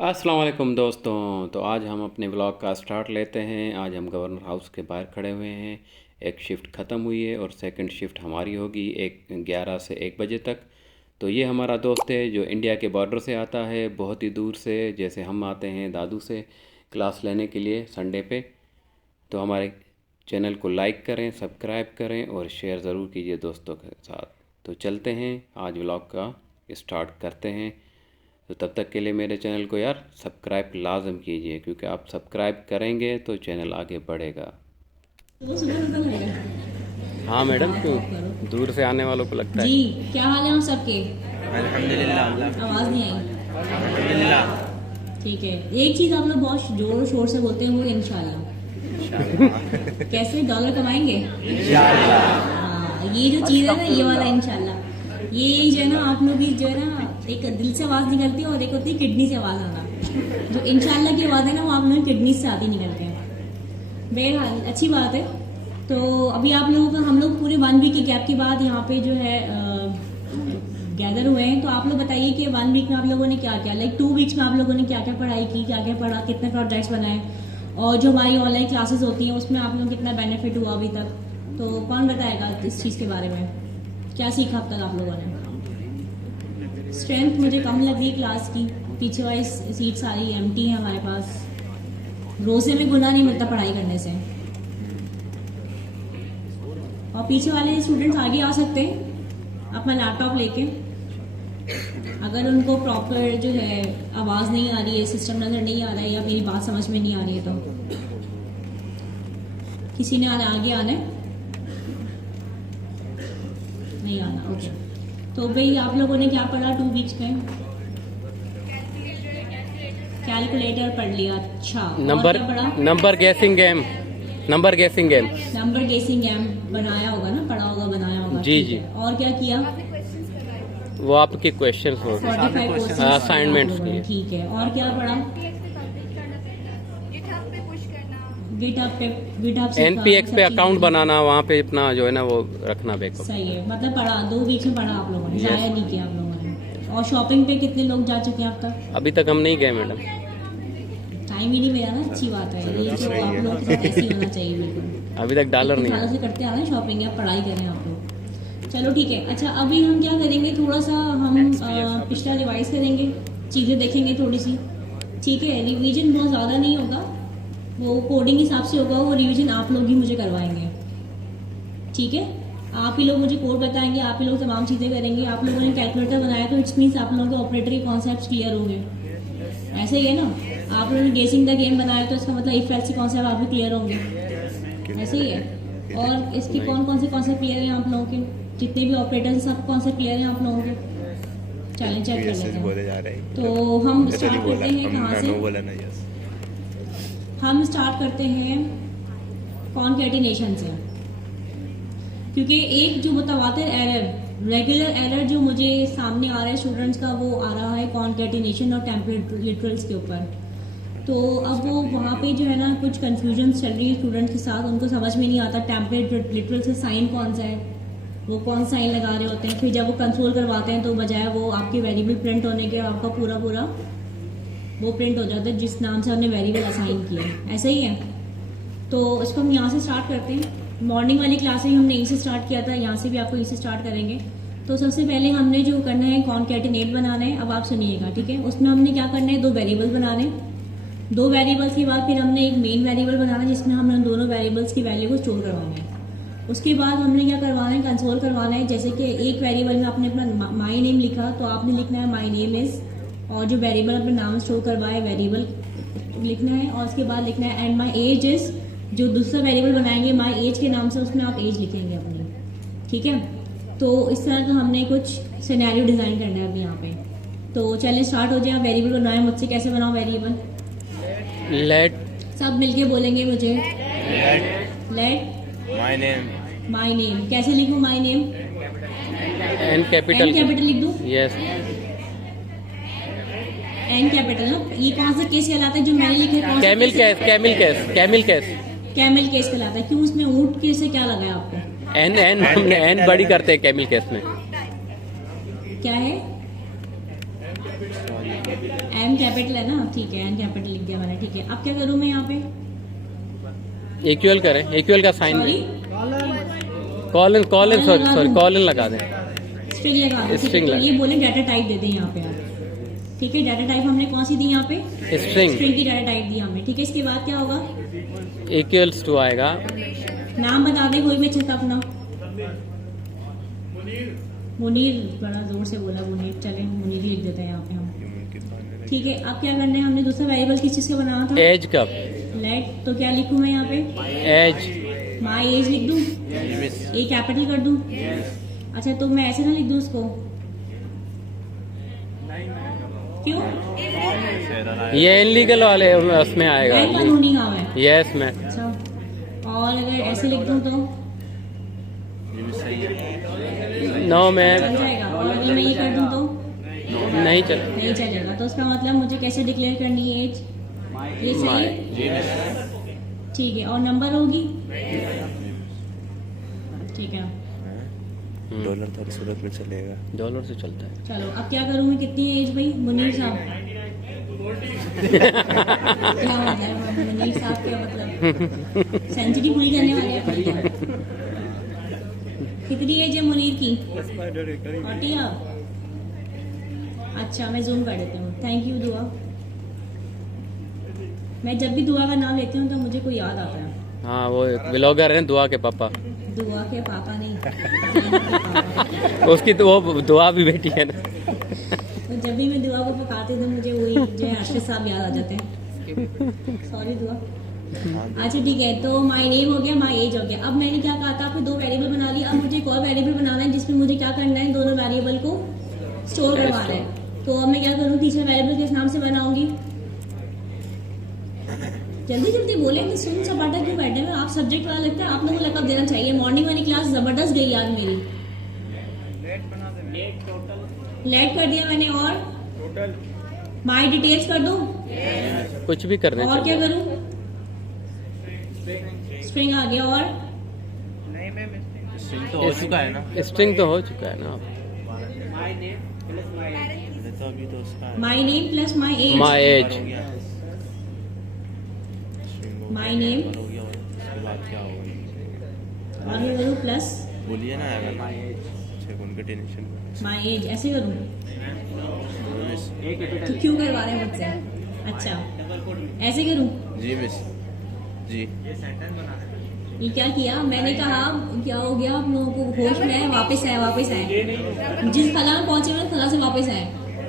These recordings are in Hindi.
अस्सलाम वालेकुम दोस्तों। तो आज हम अपने ब्लॉग का स्टार्ट लेते हैं। आज हम गवर्नर हाउस के बाहर खड़े हुए हैं। एक शिफ्ट ख़त्म हुई है और सेकंड शिफ्ट हमारी होगी 11 से 1 बजे तक। तो ये हमारा दोस्त है जो इंडिया के बॉर्डर से आता है, बहुत ही दूर से, जैसे हम आते हैं दादू से क्लास लेने के लिए संडे पे। तो हमारे चैनल को लाइक करें, सब्सक्राइब करें और शेयर ज़रूर कीजिए दोस्तों के साथ। तो चलते हैं, आज ब्लॉग का स्टार्ट करते हैं। तो तब तक के लिए मेरे चैनल को यार सब्सक्राइब लाजम कीजिए, क्योंकि आप सब्सक्राइब करेंगे तो चैनल आगे बढ़ेगा। तो सुबह सुबह लगेगा। हाँ मैडम, हाँ, क्यों तो करो दूर से आने वालों को लगता जी। है। क्या हाल है हम सबके? अल्हम्दुलिल्लाह। आवाज़ नहीं आई। अल्हम्दुलिल्लाह। ठीक है, एक चीज़ आप लोग बहुत जोर शोर से बोलते हैं, वो इंशाल्लाह। कैसे डॉलर कमाएंगे? हाँ, ये जो चीज़ है ना, ये वाला इंशाल्लाह, ये जो है ना, आप लोग की जो है ना, एक दिल से आवाज़ निकलती है और एक होती है किडनी से आवाज़ आना। जो इंशाल्लाह की आवाज़ है ना, वो आप लोग किडनी से आती निकलते हैं। बहरहाल अच्छी बात है। तो अभी आप लोगों का, हम लोग पूरे 1 वीक के गैप के बाद यहाँ पे जो है गैदर हुए हैं। तो आप लोग बताइए कि 1 वीक में आप लोगों ने क्या क्या, लाइक 2 वीक्स में आप लोगों ने क्या क्या पढ़ाई की, क्या क्या पढ़ा, कितने प्रोजेक्ट्स बनाए, और जो हमारी ऑनलाइन क्लासेस होती हैं उसमें आप लोगों को कितना बेनिफिट हुआ अभी तक। तो कौन बताएगा इस चीज़ के बारे में, क्या सीखा अब तक आप लोगों ने? स्ट्रेंथ मुझे कम लग रही है क्लास की, पीछे वाली सीट सारी एम्प्टी है हमारे पास। रोज़े में गुना नहीं मिलता पढ़ाई करने से। और पीछे वाले स्टूडेंट्स आगे आ सकते हैं अपना लैपटॉप लेके, अगर उनको प्रॉपर जो है आवाज़ नहीं आ रही है, सिस्टम नज़र नहीं आ रहा है, या मेरी बात समझ में नहीं आ रही है। तो किसी ने आगे आना है? नहीं आना, ओके। तो भाई आप लोगों ने क्या पढ़ा 2 वीक्स में? कैलकुलेटर पढ़ लिया, अच्छा। और नंबर क्या पढ़ा? नंबर गेसिंग गेम। नंबर गेसिंग गेम। नंबर गेसिंग गेम बनाया होगा ना, पढ़ा होगा, बनाया होगा। जी ठीक जी। है। और क्या किया? वो आपके क्वेश्चंस हो 45 क्वेश्चंस असाइनमेंट्स के लिए। ठीक है। और क्या पढ़ा? गिटहब से एनपीएक्स पे अकाउंट बनाना, वहाँ पे अपना जो है ना वो रखना बैकअप। सही है, मतलब पढ़ा 2 वीक में पढ़ा आप लोगों ने, Yes. जाया नहीं किया आप लोगों ने। और शॉपिंग पे कितने लोग जा चुके हैं अब तक? अभी तक हम नहीं गए मैडम। टाइम ही नहीं मिला ना, अच्छी बात है ये, तो आप लोग के साथ ऐसे ही होना चाहिए बिल्कुल। अभी तक डॉलर इतने नहीं सालों है। से करते आ रहे हैं शॉपिंग, या पढ़ाई करें आप लोग। चलो ठीक है। अच्छा, अभी हम क्या करेंगे, थोड़ा सा हम पिछला रिवाइज करेंगे, चीज़ें देखेंगे थोड़ी सी। ठीक है, रिवीजन बहुत ज़्यादा नहीं होगा, वो कोडिंग हिसाब से होगा, वो रिवीजन आप लोग ही मुझे करवाएंगे। ठीक है, आप ही लोग मुझे कोड बताएंगे, आप ही लोग तमाम चीज़ें करेंगे। आप लोगों ने कैलकुलेटर बनाया तो इट्स मीन्स आप लोगों के ऑपरेटर के कॉन्सेप्ट क्लियर होंगे, ऐसे ही है ना। आप लोगों ने गेसिंग द गेम बनाया तो इसका मतलब इफ एल्स के कॉन्सेप्ट आप भी क्लियर होंगे, ऐसे ही है। और इसके कौन कौन से कॉन्सेप्ट क्लियर हैं आप लोगों के? जितने भी ऑपरेटर सब कॉन्सेप्ट क्लियर हैं आप लोगों के? चलें चेक कर लेते बोले हैं। जा रहे हैं। तो हम स्टार्ट करते हैं कहाँ से? बोला ना, यस। हम स्टार्ट करते हैं कॉनकैटिनेशन से, क्योंकि एक जो मुतवातिर एरर, रेगुलर एरर जो मुझे सामने आ रहा है स्टूडेंट्स का, वो आ रहा है कॉनकैटिनेशन और टेम्परेट लिटरल्स के ऊपर। तो अब वो वहाँ पे जो है ना कुछ कन्फ्यूजन चल रही है स्टूडेंट्स के साथ, उनको समझ में नहीं आता टेम्परेट लिटरल से साइन कौन सा है, वो कौन साइन लगा रहे होते हैं। फिर जब वो कंसोल करवाते हैं तो बजाय वो आपके वेरिएबल प्रिंट होने के, आपका पूरा पूरा वो प्रिंट हो जाता है जिस नाम से हमने वेरिएबल असाइन किया, ऐसा ही है। तो इसको हम यहाँ से स्टार्ट करते हैं। मॉर्निंग वाली क्लास में हमने यहीं से स्टार्ट किया था, यहाँ से भी आपको यहीं से स्टार्ट करेंगे। तो सबसे पहले हमने जो करना है कॉनकैटिनेट बनाना है। अब आप सुनिएगा, ठीक है। उसमें हमने क्या करना है, 2 वेरिएबल बनाने। 2 वेरिएबल्स के बाद फिर हमने एक मेन वेरिएबल बनाना है जिसमें हमने उन दोनों वेरिएबल्स की वैल्यू को स्टोर करवाना है। उसके बाद हमने क्या करवाना है, कंसोल करवाना है। जैसे कि एक वेरिएबल में आपने अपना माई नेम लिखा, तो आपने लिखना है माई नेम इज़, और जो वेरिएबल अपना नाम स्टोर करवाए वेरिएबल लिखना है। और उसके बाद लिखना है एंड माई एज इज़, जो दूसरा वेरिएबल बनाएंगे माई एज के नाम से, उसमें आप एज लिखेंगे अपनी, ठीक है। तो इस तरह का हमने कुछ सिनेरियो डिज़ाइन करना है अभी यहाँ पे। तो चलिए स्टार्ट हो जाए। आप वेरिएबल बनाए मुझसे, कैसे बनाओ वेरिएबल? लेट। सब मिलके बोलेंगे मुझे। Let my name. My name, कैसे लिखूँ my name? N capital. N capital लिख दूँ? यस। एन कैपिटल ना, ये कौन सा केस कहलाता है जो मैंने लिखा है? कौन सा कैमिल केस है? कैस। कैमिल कैस। कैमिल कैस। कैमल केस कहलाता है। क्यों, उसमें ऊंट के से क्या लगाया आपको? एन एन हमने एन बड़ी करते हैं कैमिल कैस में। क्या है? एम एन कैपिटल है ना, ठीक है, एन कैपिटल लिख दिया मैंने, ठीक है। अब क्या करूँ मैं यहाँ पे? इक्वल करें, इक्वल का sign sorry, colon colon sorry लगा सॉरी दूं। कॉलन लगा दें। स्ट्रिंग लगा दो, ठीक है। स्ट्रिंग तो लगा। ये बोले डाटा टाइप दे दें यहाँ पे आप, ठीक है। डाटा टाइप हमने कौन सी दी यहाँ पे? स्ट्रिंग स्ट्रिंग की डाटा टाइप दी हमें, ठीक है। इसके बाद क्या होगा? इक्वल्स टू आएगा। नाम बता दे कोई भी अच्छा सा अपना। मुनीर, बड़ा जोर से बोला मुनीर, चले मुनीर ही लिख देते हैं यहाँ पे हम, ठीक है। अब क्या करना है? हमने दूसरा वेरिएबल किस चीज़ का बनाना था? एज का, लेट, तो क्या लिखूँ मैं यहाँ पे? एज माई एज लिख दूँ, जी मिस। ए कैपिटल कर दूँ? अच्छा, तो मैं ऐसे ना लिख दूँ उसको, क्यों? ये ये इनलीगल वाले उसमें गैर आएगा। कानूनी काम है। यस मैं अच्छा, और अगर ऐसे लिख दूँ तो जी मिस सही है। नो मैं चल जाएगा, और अगर मैं ये कर दूँ तो नहीं चल। नहीं चलेगा। तो उसका मतलब मुझे कैसे डिक्लेयर करनी है एज? ये सही है, जी मिस। ठीक है। और नंबर होगी, ठीक है। डॉलर तो हर सूरत में चलेगा। डॉलर से चलता है। चलो, अब क्या करूँ मैं? कितनी है एज भाई मुनीर साहब? क्या मतलब मुनीर साहब, क्या मतलब? सेंचुरी पूरी करने वाले हैं। कितनी एज है मुनीर की? 40 अब? अच्छा, मैं जूम कर देती हूँ। थैंक यू दुआ। मैं जब भी दुआ का नाम लेती हूँ तो मुझे कोई याद आता है। हाँ वो ब्लॉगर है दुआ के पापा, दुआ के पापा नहीं, ज़ैनब के पापा। उसकी तो वो दुआ भी बेटी है ना। तो जब भी मैं दुआ को पकाती हूँ तो मुझे वही जो है अर्शद साहब याद आ जाते हैं। सॉरी दुआ। अच्छा ठीक है, तो माई नेम हो गया, माई एज हो गया। अब मैंने क्या कहा था, आपने दो वेरिएबल बना लिया। अब मुझे एक और वेरिएबल बनाना है जिसमें मुझे क्या करना है? दोनों वेरिएबल को स्टोर करवाना है। तो अब मैं क्या करूँ? तीसरा वेरिएबल किस नाम से बनाऊंगी? जल्दी जल्दी बोले कि सुन सपाटा क्यों बैठे हैं? आप सब्जेक्ट वाला लगता है, आप लोगों को लकब देना चाहिए। मॉर्निंग वाली क्लास जबरदस्त गई आज मेरी। लेट कर दिया मैंने, और माई डिटेल्स कर दूं? कुछ भी करने और क्या चाहिए। करूं? स्ट्रिंग आ गया, और स्ट्रिंग तो हो चुका है ना। स्ट्रिंग तो हो चुका है ना। तो अभी तो उसका है। My name plus my age. My age, हो गया। माई नेम, हो गया, उसके बाद क्या होगा? और ये करूँ प्लस बोलिए ना अगर उनके टेंशन माई एज, ऐसे करूँ? तो क्यों करवा रहे हैं मुझसे? अच्छा, ऐसे करूँ? जी मिस। जी ये क्या किया मैंने? कहा क्या हो गया आप लोगों को? होश में आए, वापस आए, वापस आए। जिस फला में पहुंचे मैं फला से वापस आए।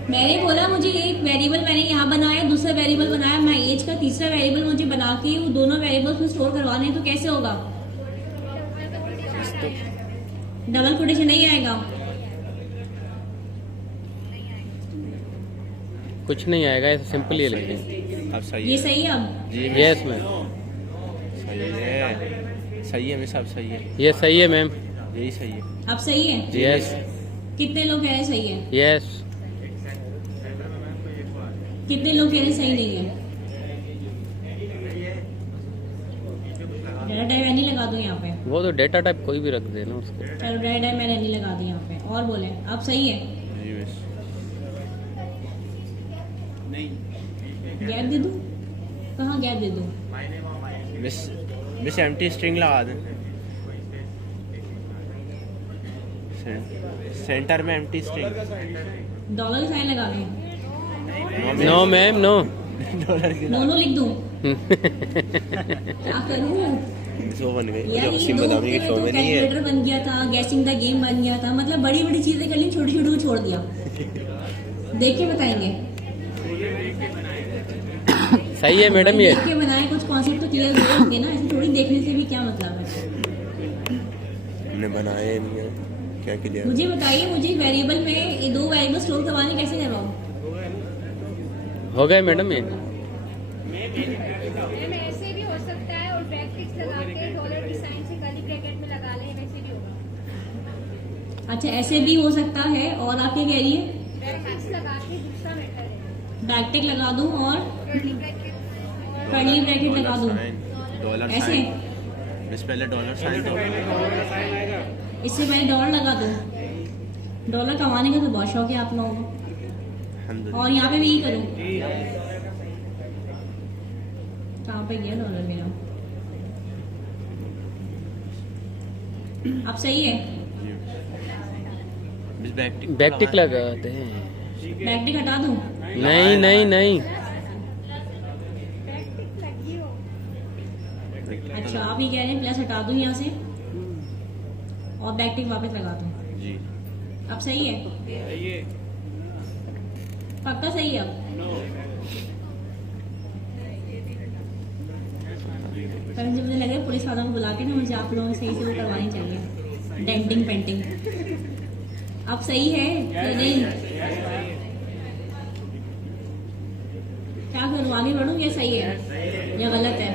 मैंने बोला मुझे एक वेरिएबल मैंने यहाँ बनाया, दूसरा वेरिएबल बनाया माई एज का, तीसरा वेरिएबल मुझे बना के वो दोनों वेरिएबल्स में स्टोर करवाने हैं, तो कैसे होगा? डबल कोटेशन नहीं आएगा। कुछ नहीं आएगा, ऐसे सिंपल ही लिखेंगे। अब सही ये है। सही है अब? जी यस मैम, सही है। सही है मिस, अब सही है। ये सही है मैम। यही सही है। अब सही है? यस कितने लोग कह रहे हैं सही है? यस, कितने लोग कह रहे हैं सही नहीं है? डाटा टाइप नहीं लगा दूं यहाँ पे? वो तो डेटा टाइप कोई भी रख देना उसको। चलो डाटा टाइप मैंने नहीं लगा दी यहाँ पे। और बोले अब सही है? जी मिस। गैप दे दूं? कहाँ गैप दे दूं? मिस मिस एम्प्टी स्ट्रिंग लगा दें। सेंटर में एम्प्टी स्ट्रिंग। डॉलर साइन लगा दूं? No ma'am no. डॉलर की दोनों लिख दूं? क्या करूं? शो बन गई यार जो ये हसीम दो बदामी के शो में नहीं है। कैलकुलेटर बन गया था, गैसिंग द गेम बन गया था, मतलब बड़ी बड़ी चीजें कर ली, छोटी छोटी को छोड़ दिया। देख के बताएंगे। सही है मैडम ये। देख के बनाए, कुछ कॉन्सेप्ट तो क्लियर हो होंगे ना, ऐसे थोड़ी देखने से भी क्या मतलब है? हमने बनाए नहीं है, क्या क्लियर? मुझे बताइए, मुझे वेरिएबल में ये दो वेरिएबल स्टोर करवाने कैसे करवाऊं? हो गए मैडम ये। मैम ऐसे भी हो सकता है, और ब्रैकेट्स लगा के डॉलर की साइन से कर्ली ब्रैकेट में लगा लें, वैसे भी होगा। अच्छा, ऐसे भी हो सकता है। और आप क्या कह रही है? ब्रैकेट्स लगा के दूसरा मेथड है, बैकटिक लगा दूं और कर्ली ब्रैकेट। कर्ली ब्रैकेट लगा दूं? डॉलर ऐसे? साइन। मिस पहले डॉलर साइन तो इससे पहले डॉलर लगा दूं? डॉलर कमाने का तो बहुत शौक है आप लोगों को। और यहाँ पे भी यही करूँ? कहाँ पे गया डॉलर मेरा? अब सही है? बैक टिक लगा दे। बैक टिक हटा दूँ? नहीं नहीं नहीं, लगी हो। अच्छा, आप ये कह रहे हैं प्लस हटा दूँ यहाँ से और बैक टिक वापस लगा दूँ? जी अब सही है? पक्का सही है अब? पर मुझे लग रहा है पुलिस वालों को बुला के ना मुझे आप लोगों को सही से वो करवानी चाहिए, डेंटिंग पेंटिंग। अब सही है या नहीं? क्या करूँ, आगे बढ़ूँ या सही है या गलत है?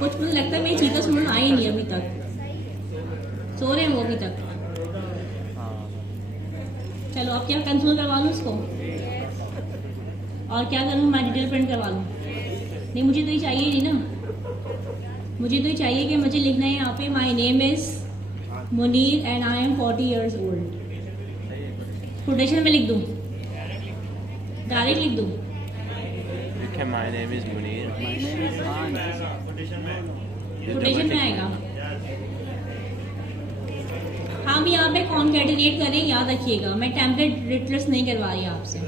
कुछ मुझे लगता है मेरी चीता सुन आई नहीं अभी तक, सो रहे हैं वो अभी तक। चलो अब क्या कंसोल करवा लूँ उसको और क्या करूँ, मैं डिटेल प्रिंट करवा लूँ? नहीं, मुझे तो ये चाहिए नहीं ना, मुझे तो ये चाहिए कि मुझे लिखना है यहाँ पे my name is Munir and I am 40 years old। Quotation में लिख दूँ, डायरेक्ट लिख दूँ? लिखे my name is Munir. Quotation में आएगा। हम यहाँ पे कॉन्कैटिनेट करें, याद रखिएगा मैं टेम्पलेट रिटर्स नहीं करवा रही आपसे,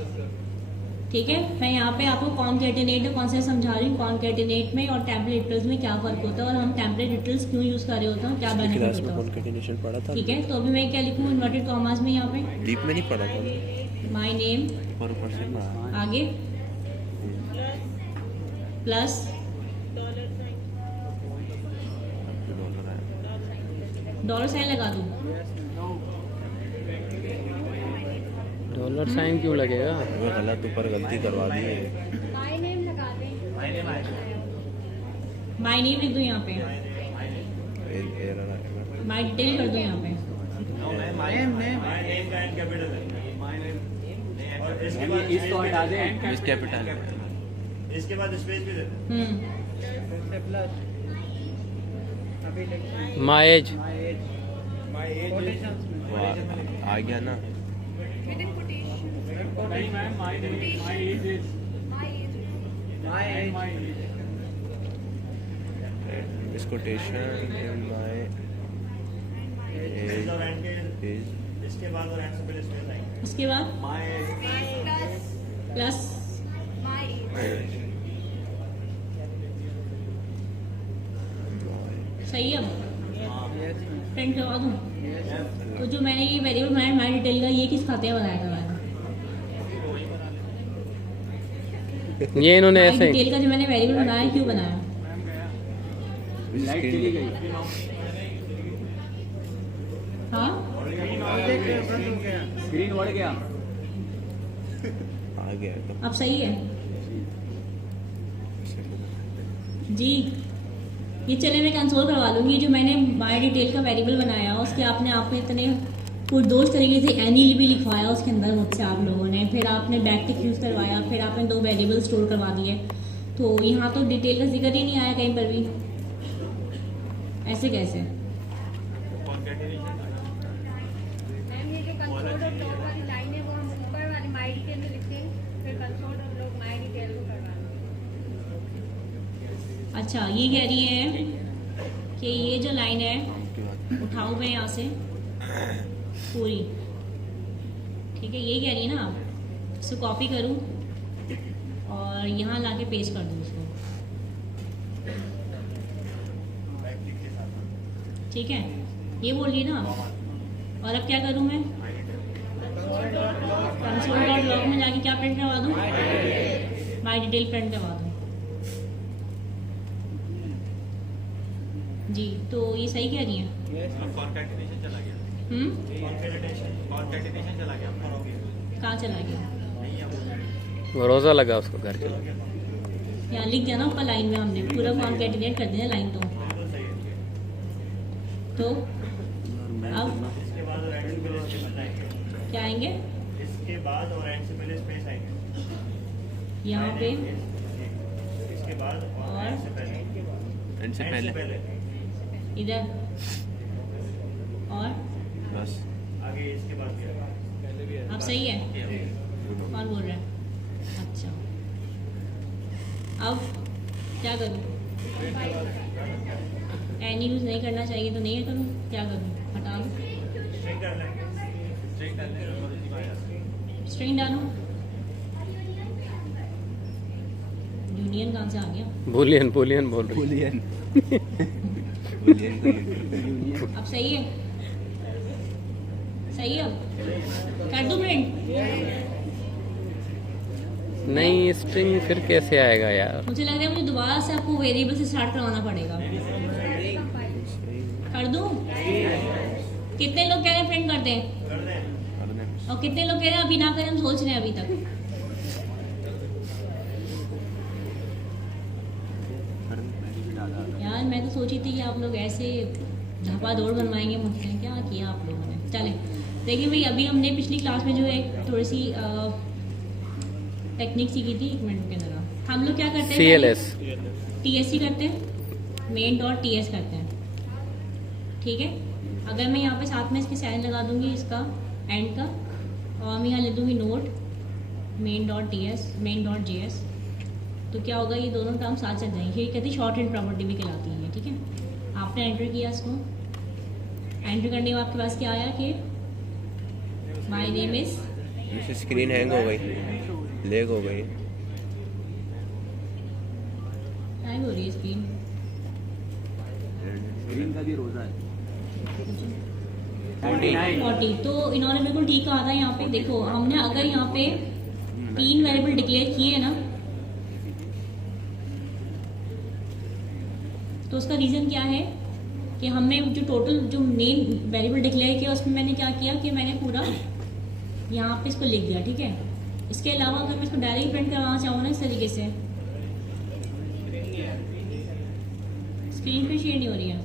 ठीक है? मैं यहाँ पे आपको कॉन्कैटिनेट और कॉन्सेप्ट समझा रही हूँ। कॉन्कैटिनेट में और टेम्पलेट रिटर्स में क्या फ़र्क होता है और हम टेम्पलेट रिटर्स क्यों यूज़ कर रहे होते हैं, क्या बेनिफिट होता है, कॉन्केटिनेशन पढ़ा था। ठीक है? तो अभी मैं क्या लिखूँ इन्वर्टेड कॉमास में यहाँ पे? डीप में नहीं पढ़ा था। माई नेम, ऊपर से पढ़ा। आगे प्लस डॉलर साइन लगा दूँ? डॉलर साइन क्यों लगेगा? वो गलत ऊपर गलती करवा दी है। माय नेम लगा दें। माई नेम लिख दूँ यहाँ पे? माई डिटेल कर दूँ यहाँ पे? इसको हटा दें, मिस कैपिटल। इसके बाद स्पेस भी दे दें। माय एज माय एज आ गया ना। Written quotation. नहीं ma'am, my age is My age. इस कोटेशन इन माय एज और एंड के इज इसके बाद और एंड से पहले स्पेस आएंगे। उसके बाद my Plus plus my age. सही है? अब प्रिंट करवा दूँ? तो जो मैंने ये वेरिएबल बनाया माई डिटेल का, ये किस खाते में बनाया था मैंने? ये इन्होंने माई ऐसे डिटेल का जो मैंने वेरिएबल बनाया, क्यों बनाया? लाइट चली गई। हाँ, स्क्रीन बढ़ गया। आ गया तो अब सही है जी? ये चले मैं कंसोल करवा लूँगी। जो मैंने माई डिटेल का वेरिएबल बनाया उसके आपने आपने इतने पुरदोष तरीके से एनी भी लिखवाया उसके अंदर मुझसे आप लोगों ने, फिर आपने बैक टिक यूज़ करवाया, फिर आपने 2 वेरिएबल स्टोर करवा दिए, तो यहाँ तो डिटेल का जिक्र ही नहीं आया कहीं पर भी। ऐसे कैसे? मैम ये जो कंसोल और टॉप वाली लाइन है वो हम ऊपर वाली माय डिटेल में लिखेंगे, फिर कंसोल हम लोग माय डिटेल को करवा देंगे। अच्छा, ये कह रही है कि ये जो लाइन है उठाऊँ मैं यहाँ से पूरी, ठीक है? ये कह रही है ना आप, इसको कॉपी करूँ और यहाँ लाके पेस्ट कर दूँ इसको, ठीक है? ये बोल रही है ना आप। और अब क्या करूँ मैं? कंसोल डॉट लॉग में जाके क्या प्रिंट करवा दूँ? माई डिटेल प्रिंट करवा दूँ जी। तो ये सही कह रही है? कॉन्कैटिनेशन चला गया। कॉन्कैटिनेशन चला गया। कहाँ चला गया? वो रोजा लगा उसको घर चला गया। यहाँ लिख दिया ना ऊपर लाइन में, हमने पूरा कॉन्कैटिनेट कर दिया लाइन। तो अब इसके बाद और एंड से पहले स्पेस आएंगे। क्या आएंगे? इसके बाद और एंड से पहले स्पेस आएंगे। यहाँ पे इसके बाद और एंड से पहले एंड से पहले इधर और बस आगे इसके बाद क्या? अब सही है? कौन बोल रहा है? अच्छा, अब क्या करूँ? एनी यूज़ नहीं करना चाहिए तो नहीं करूँ, क्या करूँ? हटा दूँ? स्ट्रिंग डालूँ? यूनियन कहाँ से आ गया? बुलियन बुलियन बोल रही बुलियन अब सही है? सही है? अब कर दूँ प्रिंट? नहीं, स्ट्रिंग फिर कैसे आएगा यार? मुझे लग रहा है मुझे दोबारा से आपको वेरिएबल से स्टार्ट करवाना पड़ेगा। कर दूँ? कितने लोग कह रहे हैं प्रिंट कर दें? और कितने लोग कह रहे हैं अभी ना करें, हम सोच रहे हैं अभी तक? यार मैं तो सोची थी कि आप लोग ऐसे धपा दौड़ बनवाएंगे मुझसे, क्या किया आप लोगों ने? चले देखिए भाई, अभी हमने पिछली क्लास में जो है थोड़ी सी टेक्निक सीखी थी। 1 मिनट के अंदर हम लोग क्या करते हैं? CLS TSC करते हैं, मेन डॉट TS करते हैं, ठीक है। अगर मैं यहाँ पे साथ में इसके साइन लगा दूंगी इसका एंड का, और मैं यहाँ लिख दूंगी note main dot TS main dot JS, तो क्या होगा? ये दोनों टर्म साथ चल जाएंगे। ये कहती है शॉर्ट हैंड प्रॉपर्टी भी कहलाती है, ठीक है। आपने एंटर किया इसको, एंटर करने के बाद आपके पास क्या आया कि my name is, screen hang हो गई, लेग हो गई। हैंग हो रही है स्क्रीन। का भी रोजा है। 40 तो इन्होंने बिल्कुल ठीक कहा था। यहाँ पे देखो, हमने अगर यहाँ पे 3 वेरिएबल डिक्लेयर किए हैं ना, तो उसका रीज़न क्या है कि हमने जो टोटल जो मेन वेरिएबल डिक्लेयर किया उसमें मैंने क्या किया कि मैंने पूरा यहाँ पे इसको लिख दिया, ठीक है। इसके अलावा अगर मैं इसको डायरेक्ट प्रिंट करवाना चाहूँ ना इस तरीके से, स्क्रीन पे शेयर नहीं हो रही है।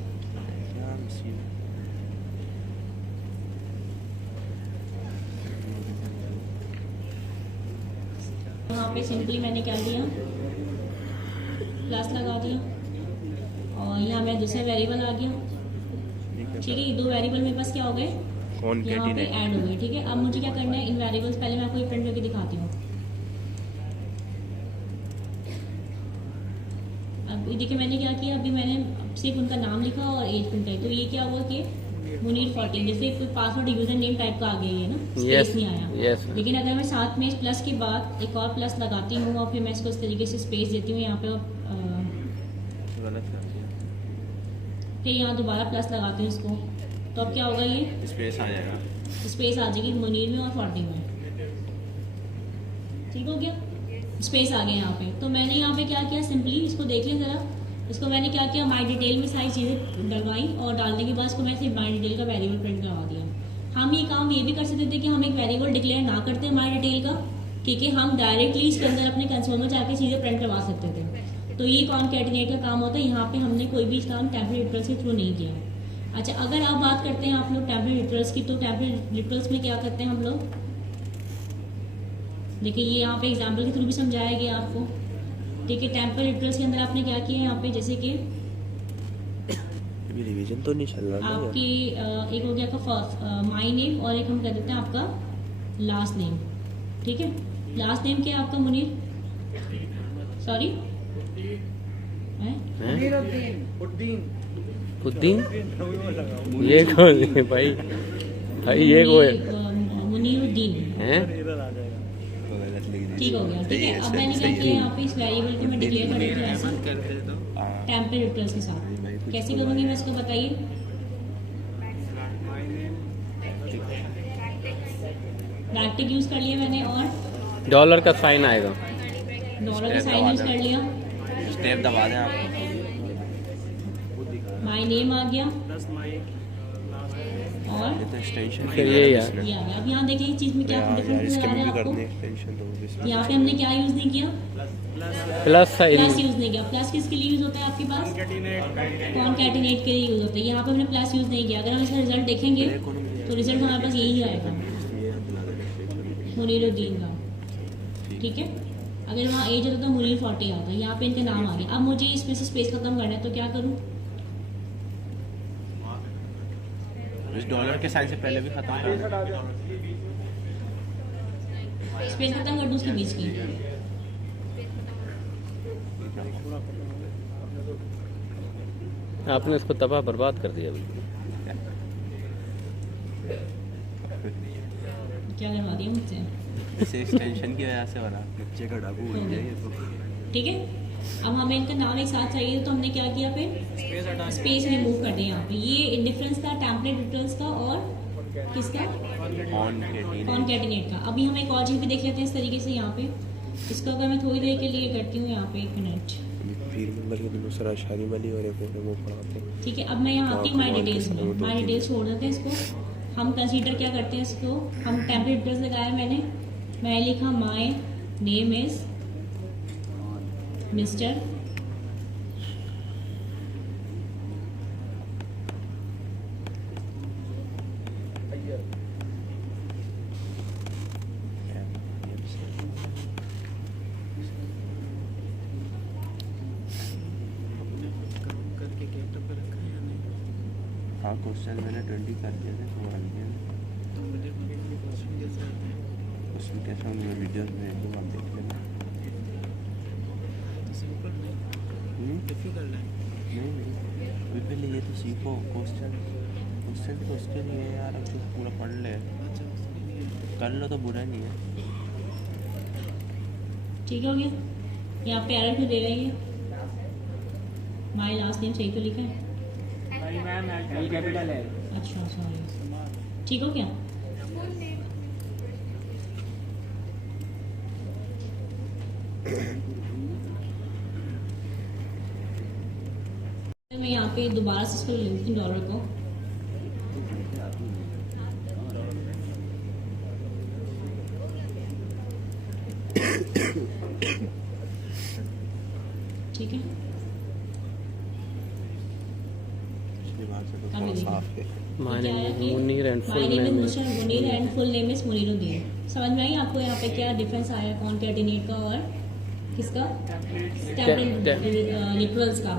यहाँ पे सिंपली मैंने क्या किया, प्लस लगा दिया, और यहाँ मेरा दूसरा वेरिएबल आ गया, ठीक है। ये 2 वेरिएबल मेरे पास क्या हो गए, यहाँ पे ऐड हो गए, ठीक है। अब मुझे क्या करना है, इन वेरिएबल्स पहले मैं आपको प्रिंट करके दिखाती हूँ। अब देखिए मैंने क्या किया, अभी मैंने सिर्फ उनका नाम लिखा और एज प्रिंट है, तो ये क्या हुआ कि मुनीर 14, जैसे कोई पासवर्ड यूजर नेम टाइप का आ गया है ना, स्पेस नहीं आया। yes. लेकिन अगर मैं साथ में इस प्लस के बाद एक और प्लस लगाती हूँ और फिर मैं इसको इस तरीके से स्पेस देती हूँ यहाँ पे, फिर यहाँ दोबारा प्लस लगाती हूँ इसको, तो अब क्या होगा, ये स्पेस आ जाएगा, स्पेस आ जाएगी मुनीर में और 40 में, ठीक हो गया। स्पेस आ गया यहाँ पे। तो मैंने यहाँ पे क्या किया, सिंपली इसको देख लें ज़रा, इसको मैंने क्या किया, माई डिटेल में सारी चीज़ें डलवाई, और डालने के बाद इसको मैं सिर्फ माई डिटेल का वेरिएबल प्रिंट करवा दिया। हम ये काम ये भी कर सकते थे कि हम एक वेरिएबल डिक्लेयर ना करते माई डिटेल का, ठीक है, हम डायरेक्टली इसके अंदर अपने कंसोल में जाके चीज़ें प्रिंट करवा सकते थे। तो ये कॉनकैटिनेट का काम होता है। यहाँ पे हमने कोई भी काम टेम्परेरी लिटरल्स के थ्रू नहीं किया। अच्छा, अगर आप बात करते हैं आप लोग टेम्परेरी लिटरल्स की, तो टेम्परेरी लिटरल्स में क्या करते हैं हम लोग, देखिए ये यहाँ पे एग्जाम्पल के थ्रू भी समझाया गया आपको, ठीक है। टेम्परेरी लिटरल्स के अंदर आपने क्या किया यहाँ पे, जैसे कि रिवीजन तो नहीं चल रहा आपकी एक हो गया आपका माई नेम, और एक हम कह देते हैं आपका लास्ट नेम, ठीक है। लास्ट नेम क्या है आपका मुनीर, सॉरी उद्दीन, ये कौन है भाई? भाई ये कोई मुनीरुद्दीन हैं? ठीक हो गया, ठीक है। अब मैंने क्या किया, यहाँ पे इस वेरिएबल को मैं डिक्लेयर कर देती हूँ ऐसे टेम्परेरी लिटरल्स के साथ। कैसे करूँगी मैं इसको, बताइए। बैकटिक यूज़ कर लिया मैंने, और डॉलर का साइन आएगा, डॉलर का साइन यूज़ कर लिया, स्टेप दबा दें आप, माई नेम आ गया, और एक्सटेंशन फिर ये यार ये आ गया। अब यहाँ देखिए इस चीज़ में क्या डिफरेंस इसके नजर आ में भी रहा है करनी आपको। एक्सटेंशन तो यहाँ पे हमने क्या यूज़ नहीं किया, प्लस साइन। प्लस यूज़ नहीं किया। प्लस किसके लिए यूज़ होता है आपके पास, कॉनकैटिनेट के लिए यूज़ होता है। यहाँ पे हमने प्लस यूज़ नहीं किया। अगर हम इसका रिजल्ट देखेंगे तो रिजल्ट हमारे पास यही आएगा, मुनीरुद्दीन का, ठीक है। अगर वहाँ एज होता तो मुनीर 40 आता, यहाँ पे इनका नाम आ गया। अब मुझे इसमें से स्पेस खत्म करना है, तो क्या करूँ, इस डॉलर के साइन से पहले भी खत्म कर स्पेस खत्म कर दूँ उसके बीच की। आपने इसको तबाह बर्बाद कर दिया बिल्कुल। क्या करवा दिया मुझसे? इसे एक्सटेंशन की वजह से बना बच्चे का डाकू बन जाए ये तो। ठीक है, अब हमें इनका नाम एक साथ चाहिए तो हमने क्या किया फिर स्पेस रिमूव कर दिया यहाँ पे। ये डिफरेंस था टेम्पलेट डिटेल्स का और किसका कॉनकैटिनेट का। अभी हम एक और चीज़ भी देख लेते हैं इस तरीके से यहाँ पे। इसको अगर मैं थोड़ी देर के लिए करती हूँ यहाँ पे 1 मिनट, पीर मंगल के दिनों सरा शादी वाली और एक वो पढ़ाते हैं। ठीक है। अब मैं यहाँ आती हूँ माई डिटेल्स में। माई डिटेल्स छोड़ देते हैं इसको। हम कंसीडर क्या करते हैं इसको, हम टेम्पलेट डिटेल्स लगाया मैं लिखा माई नेम इज मिस्टर हाँ क्वेश्चन मैंने 20 कर दिए थे तो आ गया क्वेश्चन कैसा होंगे वीडियोस में तो आप देख लेना। डिफिकल्ट है। नहीं अभी पहले ये तो सीखो क्वेश्चन तो उसके लिए है यार। अब तो पूरा पढ़ ले कर लो तो बुरा नहीं है। ठीक हो गया। यहाँ पे एरर क्यों दे रही है? माई लास्ट नेम सही तो लिखा है? एल कैपिटल है। अच्छा सॉरी, ठीक हो क्या? मैं यहाँ पे दोबारा से इसको ले लेती हूँ डॉलर को। ठीक है, अभी देखिए my name is Munir and full name is Munir and full name is Muniruddin. समझ में आई आपको यहाँ पे क्या डिफरेंस आया कॉनकैटिनेट का और किसका? लिटरल्स का।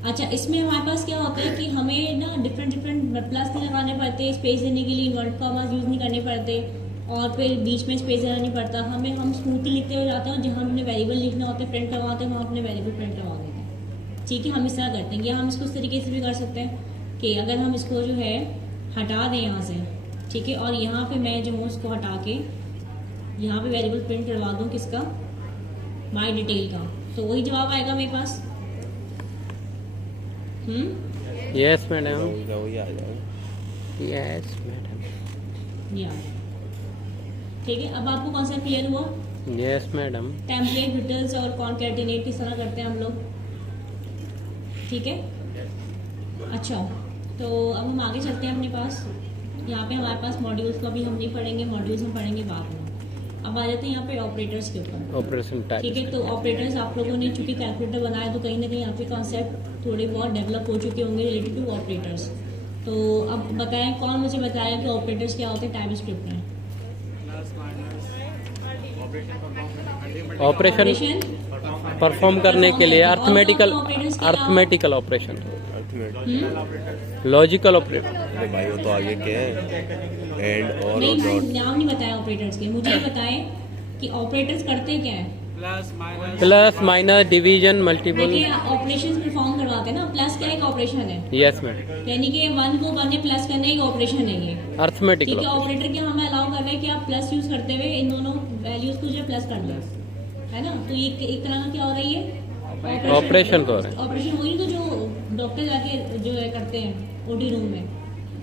अच्छा, इसमें हमारे पास क्या होता है कि हमें ना डिफरेंट प्लस नहीं लगाने पड़ते, स्पेस देने के लिए इन्वर्ट कॉमास यूज़ नहीं करने पड़ते और फिर बीच में स्पेस देना नहीं पड़ता। हम स्मूथली लिखते हुए जाते हैं, जहाँ हमने वेरिएबल लिखना होता है प्रिंट करवाते हैं वहाँ अपने वेरिएबल प्रिंट करवा देते हैं। ठीक है, हम इस तरह करते हैं। या हम इसको इस तरीके से भी कर सकते हैं कि अगर हम इसको जो है हटा दें यहाँ से, ठीक है, और यहाँ पे मैं जो हूँ उसको हटा के यहाँ पे वेरिएबल प्रिंट करवा दूँ किसका? माई डिटेल का, तो वही जवाब आएगा मेरे पास। यस मैडम, वही आ जाएगा। यस मैडम, या ठीक है। अब आपको कौन सा क्लियर हुआ? Yes madam. टेम्पलेट डिटेल्स और कॉनकैटिनेट किस तरह करते हैं हम लोग, ठीक है। अच्छा, तो अब हम आगे चलते हैं अपने पास। यहाँ पे हमारे पास मॉड्यूल्स का भी हम नहीं पढ़ेंगे, मॉड्यूल्स हम पढ़ेंगे बाद में। अब आ जाते हैं यहाँ पे ऑपरेटर्स के ऊपर। ऑपरेशन टाइप, ठीक है, तो ऑपरेटर्स आप लोगों ने चूंकि कैलकुलेटर बनाया तो कहीं ना कहीं आपके कॉन्सेप्ट थोड़े बहुत डेवलप हो चुके होंगे रिलेटेड टू ऑपरेटर्स। तो अब बताएं, कौन मुझे बताया कि ऑपरेटर्स क्या होते हैं टाइप स्क्रिप्ट में? ऑपरेशन परफॉर्म करने के लिए अर्थमेटिकल ऑपरेशन, लॉजिकल ऑपरेटर। भाई वो तो आगे क्या है, एंड और नहीं, डॉट। नाम नहीं बताया ऑपरेटर्स के, मुझे ये बताएं कि ऑपरेटर्स करते क्या है? Plus minus division multiple. देखिए, ऑपरेशंस परफॉर्म करवाते हैं ना। प्लस क्या एक ऑपरेशन है? यस मैम, यानी कि 1 को 1 में प्लस करना एक ऑपरेशन है ये। अर्थमेटिकल ठीक है, ऑपरेटर के हमें अलाउ कर रहे हैं कि आप प्लस यूज करते हुए इन दोनों वैल्यूज को जो प्लस कर लो, है ना। तो ये एक तरह का क्या हो रही है? ऑपरेशन को है। ऑपरेशन वही तो जो डॉक्टर जाके जो है करते हैं ओटी रूम में।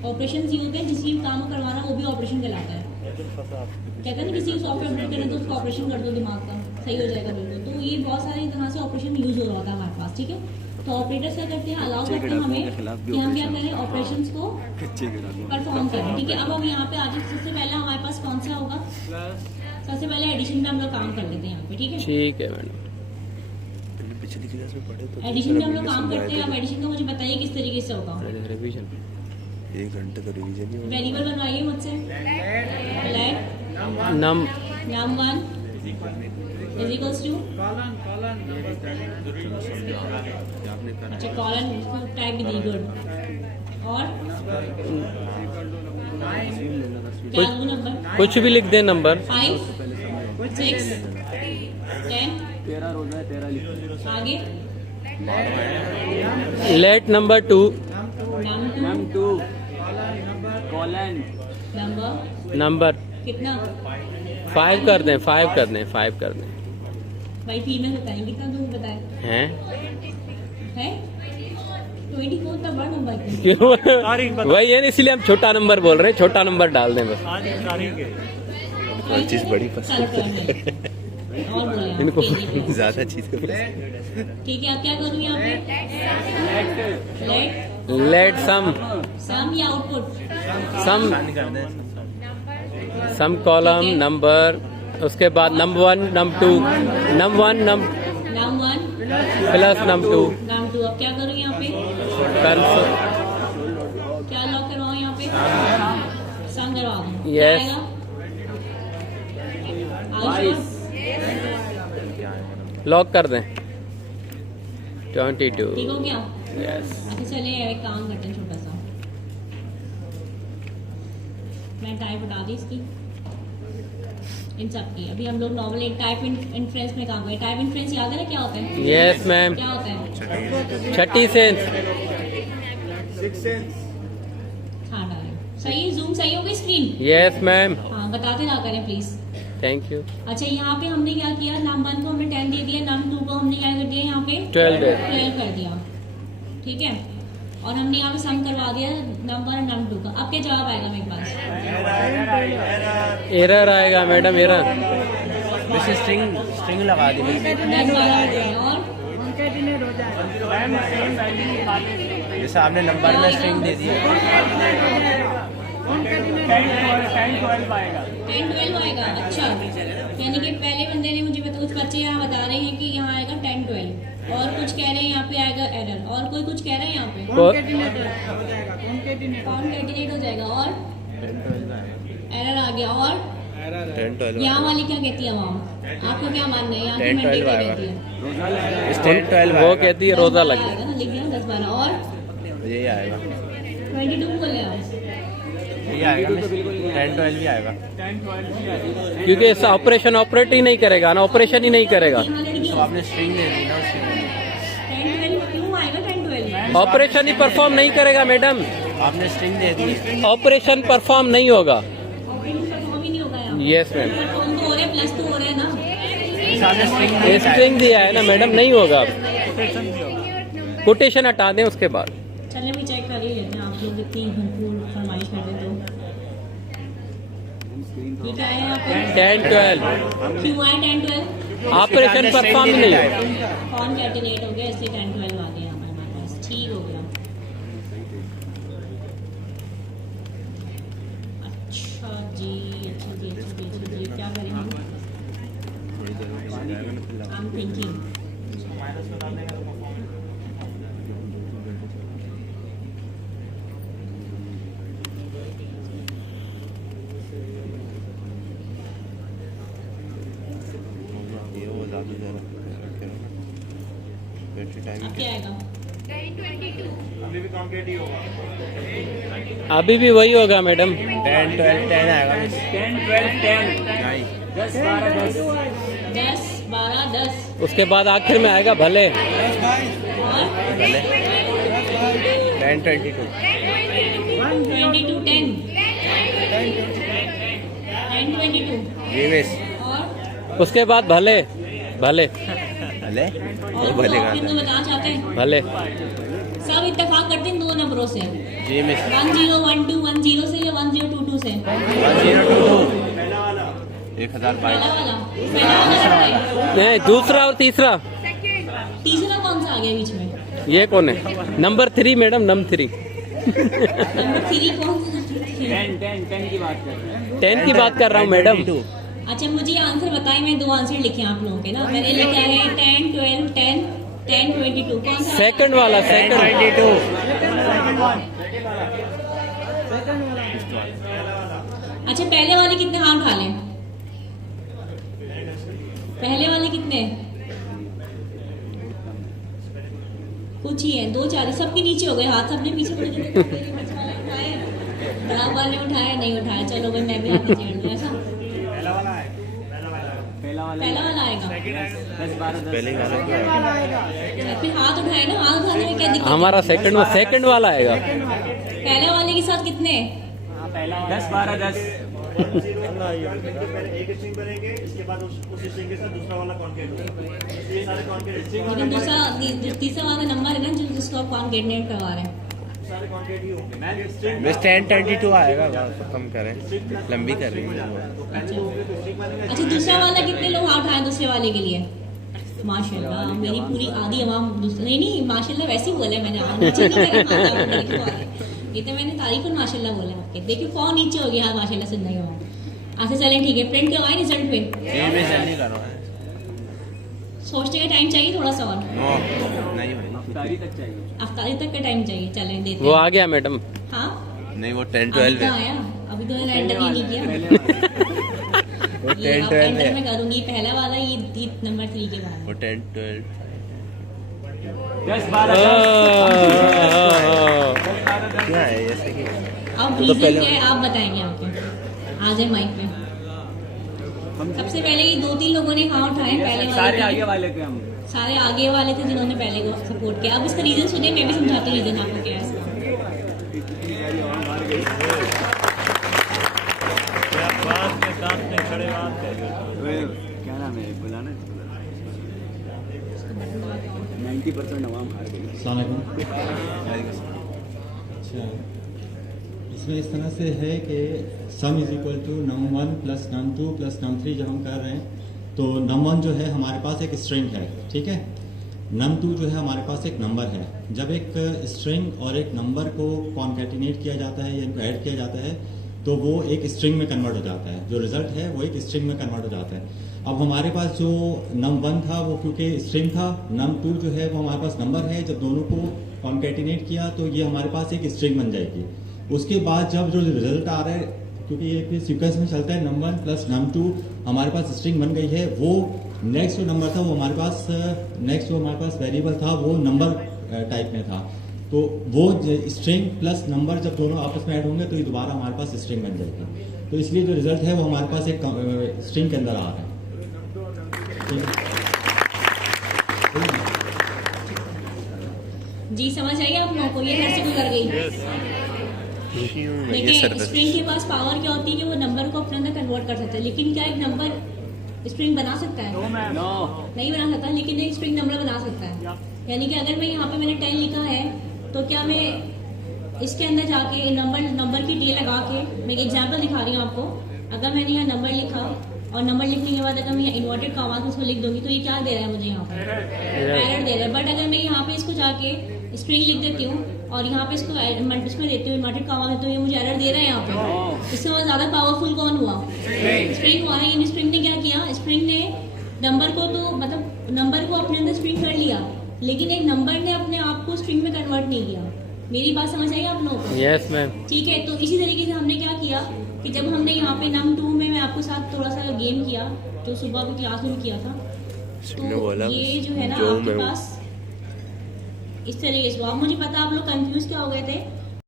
ऑपरेशन ये होते हैं, जिस काम को करवाना वो भी ऑपरेशन कहलाता है। कहते हैं ना किसी को सॉफ्टवेयर अपडेट करना तो उसको ऑपरेशन कर दो दिमाग का, सही हो जाएगा बिल्कुल। तो ये बहुत सारे तरह से ऑपरेशन यूज हो रहा था हमारे पास, ठीक है। तो ऑपरेटर्स क्या करते हैं, अलाउ करते हैं हमें कि हम क्या करें, ऑपरेशंस को परफॉर्म करें, ठीक है। अब हम यहाँ पे आज सबसे पहले हमारे पास कौन सा होगा? सबसे पहले एडिशन में हम लोग काम कर लेते हैं यहाँ पे, ठीक है। ठीक है मैडम, पिछली क्लास में पढ़े तो एडिशन में हम लोग काम करते हैं। अब एडिशन का मुझे बताइए किस तरीके से होगा। रिवीजन 1 घंटे का रिवीजन ही होगा। वेरिएबल बनवाइए मुझसे। Let num num1 is equals to, अच्छा कॉलन टाइप दी गुड, और क्या नंबर कुछ भी लिख दे नंबर 5 6 10 13 रोजा है 13 लिखो। आगे लेट नंबर 2 नम 2 कॉलन नंबर नंबर कितना 5 कर दें 5 कर दें 5 कर दें भाई फीमेल बताएं कितना दूर बताएं हैं है 24 का बड़ा नंबर क्यों क्यों वही है ना, इसलिए हम छोटा नंबर बोल रहे हैं, छोटा नंबर डाल दें बस। आज की तारीख है कोई चीज़ बड़ी पसंद और बोले आप। इनको ठीक है। ज़्यादा चीज़ को ठीक है, आप क्या करूँ यहाँ पे लेट लेट सम सम या आउटपुट सम कॉलम नंबर, उसके बाद नंबर 1 नंबर 2 नंबर 1 नम 1 प्लस नंबर 2 नम 2 अब क्या करूँ यहाँ पे क्या लॉक करवाऊँ यहाँ पे सम करवा दूँ Yes. लॉक कर दें 22 ठीक हो गया यस अच्छा चले एक काम करते हैं छोटा सा मैं टाइप हटा दी इसकी इन सब की अभी हम लोग नॉर्मल एक टाइप इन्फ्लुएंस में काम करें टाइप इन्फ्लुएंस याद है ना क्या होता है यस मैम क्या होता है छठी सेंस हाँ डालें सही जूम सही हो गई स्क्रीन यस मैम हाँ बताते ना करें प्लीज थैंक यू अच्छा यहाँ पे हमने क्या किया नम 1 को हमने 10 दे दिया नम 2 को हमने क्या कर दिया यहाँ पे 12 12 कर दिया ठीक है और हमने यहाँ पे सम करवा दिया नंबर नम 2 का अब क्या जवाब आएगा मेरे पास एरर आएगा मैडम एरर वैसे स्ट्रिंग लगा दी 10 12 और जैसे आपने नंबर में स्ट्रिंग दे दी 10 12 आएगा अच्छा यानी कि पहले बंदे ने मुझे कुछ बच्चे यहाँ बता रहे हैं कि यहाँ आएगा 10 12 और कुछ कह रहे हैं यहाँ पे आएगा एरर और कोई कुछ कह रहा है यहाँ पे कॉन्केटिनेट हो जाएगा और एरर आ गया और 10 12 यहाँ वाली क्या कहती है आवाम आपको क्या मानना है यहाँ की 10 मंडी 12 क्या आएगा। कहती है 10 12 वो कहती है रोजा लगे आएगा ना लिख दिया 10 12 और यही आएगा 22 बोले आप यही आएगा 10 12 भी आएगा क्योंकि इस ऑपरेशन ऑपरेट ही नहीं करेगा ना ऑपरेशन ही नहीं करेगा यहाँ लड़की तो आपने स्ट्रिंग दे दी ना उसी में 10 12 क्यों आएगा 10 12 ऑपरेशन ही परफॉर्म नहीं करेगा मैडम आपने स्ट्रिंग दे दी ऑपरेशन परफॉर्म नहीं होगा ऑपरेशन परफॉर्म ही नहीं होगा यहाँ यस मैम परफॉर्म तो हो रहा है प्लस तो हो रहा है ना जैसे आपने स्ट्रिंग स्ट्रिंग दिया है ना मैडम नहीं होगा कोटेशन हटा दें उसके बाद चलिए भी चेक कर ही लेते हैं आप लोग इतनी भरपूर फरमाइश कर देते हो ठीक है यहाँ पे 10 12 क्यों आए 10 12 ऑपरेशन परफॉर्म नहीं होगा कौन कैटिनेट हो गया इसलिए 10 12 आ गया हमारे पास ठीक हो गया अच्छा जी अच्छा जी अच्छा जी अच्छा जी क्या करें हम आई एम थिंकिंग ये वो ज़्यादा बैटरी टाइम अब क्या आएगा अभी भी कॉन्केट ही होगा अभी भी वही होगा मैडम 10 12 10 आएगा 10 12 10 उसके बाद आखिर में आएगा भले और 10 22 22 10 10 22 जी मिस और उसके बाद भले भले भले और भले आप इनको बताना चाहते हैं भले सब इत्तेफाक करते हैं दो नंबरों से जी मिस 101210 से या 1022 से 1022 1022 पहला वाला है नहीं दूसरा और तीसरा तीसरा कौन सा आ गया बीच में ये कौन है नंबर 3 मैडम नंबर 3 नंबर 3 कौन सा 10 की बात कर रहा हूँ मैडम अच्छा मुझे आंसर बताएं मैं दो आंसर लिखे आप लोगों के ना मैंने लिखा है 10 12 10 10 22 कौन सा सेकंड वाला सेकंड 22 अच्छा पहले वाले कितने हाथ उठा लें पहले वाले कितने कुछ ही है 2 4 सबके नीचे हो गए हाथ सबने पीछे पड़ गए उठाए बड़ा वाले उठाया नहीं उठाया चलो भाई मैं भी हाथ नीचे कर दूं ऐसा पहला वाला आएगा। पहले गाना फिर हाथ उठाए ना, हाथ उठाने में क्या दिक्कत है? हमारा सेकंड वाला आएगा। पहले वाले के साथ कितने? 10 12 10 एक स्ट्रिंग बनेंगे, इसके बाद उस स्ट्रिंग के साथ दूसरा वाला कॉन्केट होगा। ये सारे कॉन्केट लेकिन तीसरा वाला नंबर है ना जिसको आप कॉन्केटनेट करवा रहे हैं। सारे कॉन्केट ही होंगे। बस 10:22 आएगा, कम करें, लंबी कर रही है। अच्छा दूसरा वाला कितने लोग हाथ उठाए दूसरे वाले के लिए? माशाल्लाह मेरी पूरी आधी आवाम नहीं माशाल्लाह वैसे ही बोले मैंने नीचे नहीं मेरे हाथ ये तो मैंने तारीफ और माशाल्लाह बोला आपके। देखिए कौन नीचे हो गया माशाल्लाह से नहीं हुआ। अच्छा चलें ठीक है, प्रिंट करवाएं रिजल्ट पे। सोचने का टाइम चाहिए थोड़ा सा और। नहीं भाई, अफ्तारी तक का टाइम चाहिए। चलें देते वो हैं। आ गया मैडम। हाँ नहीं वो अभी 10-12 तो है। आया, अभी तो मैंने एंटर ही नहीं किया। वो ये अब 10-12 एंटर है। में करूंगी पहला वाला, ये नंबर 3 के बाद। वो 10-12 10 12 क्या है जैसे कि अब तो रीजन पहले- क्या है आप बताएंगे आपको। आ जाए माइक पे। सबसे पहले ये 2-3 लोगों ने हाथ उठाए पहले सारे आगे वाले वाले थे हम। सारे आगे वाले थे जिन्होंने पहले को सपोर्ट किया। अब इसका रीजन सुनिए, मैं भी समझाती हूँ रीजन आपको क्या है इसका। क्या नाम है बुलाना 90% आवाम हार गई। अच्छा इसमें इस तरह से है कि sum is equal to num1 plus num2 plus num3 जब हम कर रहे हैं तो num1 जो है हमारे पास एक स्ट्रिंग है, ठीक है। num2 जो है हमारे पास एक नंबर है। जब एक स्ट्रिंग और एक नंबर को कॉन्कैटिनेट किया जाता है या इनको ऐड किया जाता है तो वो एक स्ट्रिंग में कन्वर्ट हो जाता है। जो रिजल्ट है वो एक स्ट्रिंग में कन्वर्ट हो जाता है। अब हमारे पास जो num1 था वो क्योंकि स्ट्रिंग था, num2 जो है वो हमारे पास नंबर है। जब दोनों को कॉन्कैटिनेट किया तो ये हमारे पास एक स्ट्रिंग बन जाएगी। उसके बाद जब जो रिजल्ट आ रहा है, क्योंकि ये सीक्वेंस में चलता है, num1 प्लस num2 हमारे पास स्ट्रिंग बन गई है। वो नेक्स्ट जो नंबर था वो हमारे पास वेरिएबल था, वो नंबर टाइप में था। तो वो स्ट्रिंग प्लस नंबर जब दोनों आपस में ऐड होंगे तो ये दोबारा हमारे पास स्ट्रिंग बन जाएगी। तो इसलिए जो रिजल्ट है वो हमारे पास एक स्ट्रिंग के अंदर आ रहा है। जी समझ आई आप लोगों को? ये घर से कोई कर गई? देखिए स्ट्रिंग के पास पावर क्या होती है कि वो नंबर को अपने अंदर कन्वर्ट कर सकता है। लेकिन क्या एक नंबर स्ट्रिंग बना सकता है? नहीं बना सकता, लेकिन एक स्ट्रिंग नंबर बना सकता है। यानी कि अगर मैं यहाँ पे मैंने 10 लिखा है तो क्या मैं इसके अंदर जाके नंबर की डी लगा के, मैं एक एग्जाम्पल दिखा रही हूँ आपको। अगर मैंने यहाँ नंबर लिखा और नंबर लिखने के बाद अगर मैं इन्वर्टेड कॉमा से उसको लिख दूंगी तो ये क्या दे रहा है मुझे यहाँ पर? एरर दे रहा है। बट अगर मैं यहाँ पे इसको जाके स्ट्रिंग लिख देती हूँ और यहाँ पे इसको इसमें देती हूँ इन्वर्टेड कॉमा में, तो ये मुझे एरर दे रहा है यहाँ पे। इससे बहुत ज्यादा पावरफुल कौन हुआ? स्ट्रिंग हुआ है। स्ट्रिंग ने क्या किया? स्ट्रिंग ने नंबर को तो मतलब नंबर को अपने अंदर स्ट्रिंग कर लिया, लेकिन एक नंबर ने अपने आप को स्ट्रिंग में कन्वर्ट नहीं किया। मेरी बात समझ आई आप लोगों को? Yes ma'am. ठीक है, तो इसी तरीके से हमने क्या किया कि जब हमने यहाँ पे num2 में मैं आपके साथ थोड़ा सा गेम किया जो सुबह भी क्लास में किया था, तो ये जो है ना आपके पास इस तरीके से। अब मुझे पता आप लोग कंफ्यूज क्या हो गए थे